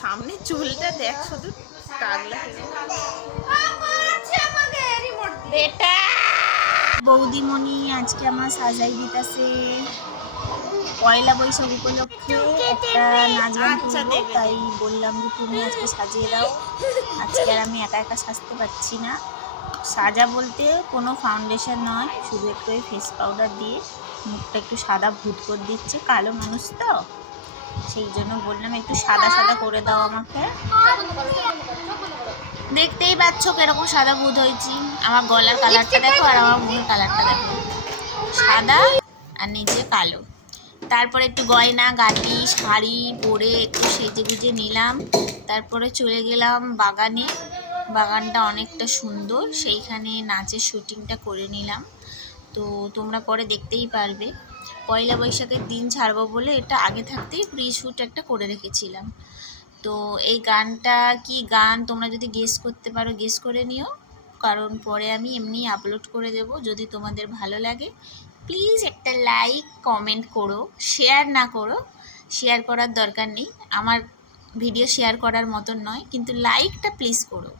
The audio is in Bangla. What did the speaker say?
সামনে চুলটা দেখ শুধু টাগলা বেটা। বৌদিমণি আজকে আমার সাজাই দিতেছে পয়লা বৈশাখ উপলক্ষে একটা নাচ গান করবো, তাই বললাম যে তুমি আজকে সাজিয়ে দাও। আজকে আর আমি একা একা সাজতে পারছি না। সাজা বলতে কোনো ফাউন্ডেশন নয়, শুধু একটু ওই ফেস পাউডার দিয়ে মুখটা একটু সাদা ভূত করে দিচ্ছে, কালো মানুষ তো সেই জন্য বললাম একটু সাদা সাদা করে দাও আমাকে। দেখতেই পাচ্ছ কিরকম সাদা ভূত হয়েছি। আমার গলার কালারটা দেখো আর আমার মুখের কালারটা দেখো, সাদা আর নিচে কালো। তারপরে একটু গয়না গাটি শাড়ি পরে একটু সেজে গুজে নিলাম। তারপরে চলে গেলাম বাগানে। বাগানটা অনেকটা সুন্দর, সেইখানে নাচের শুটিংটা করে নিলাম। তো তোমরা পরে দেখতেই পারবে। পয়লা বৈশাখের দিন ছাড়বো বলে এটা আগে থাকতেই প্রি শ্যুট একটা করে রেখেছিলাম। তো এই গানটা কি গান তোমরা যদি গেস করতে পারো গেস করে নিও, কারণ পরে আমি এমনি আপলোড করে দেব। যদি তোমাদের ভালো লাগে প্লিজ একটা লাইক কমেন্ট করো, শেয়ার না করো, শেয়ার করার দরকার নেই, আমার ভিডিও শেয়ার করার মতন নয়, কিন্তু লাইকটা প্লিজ করো।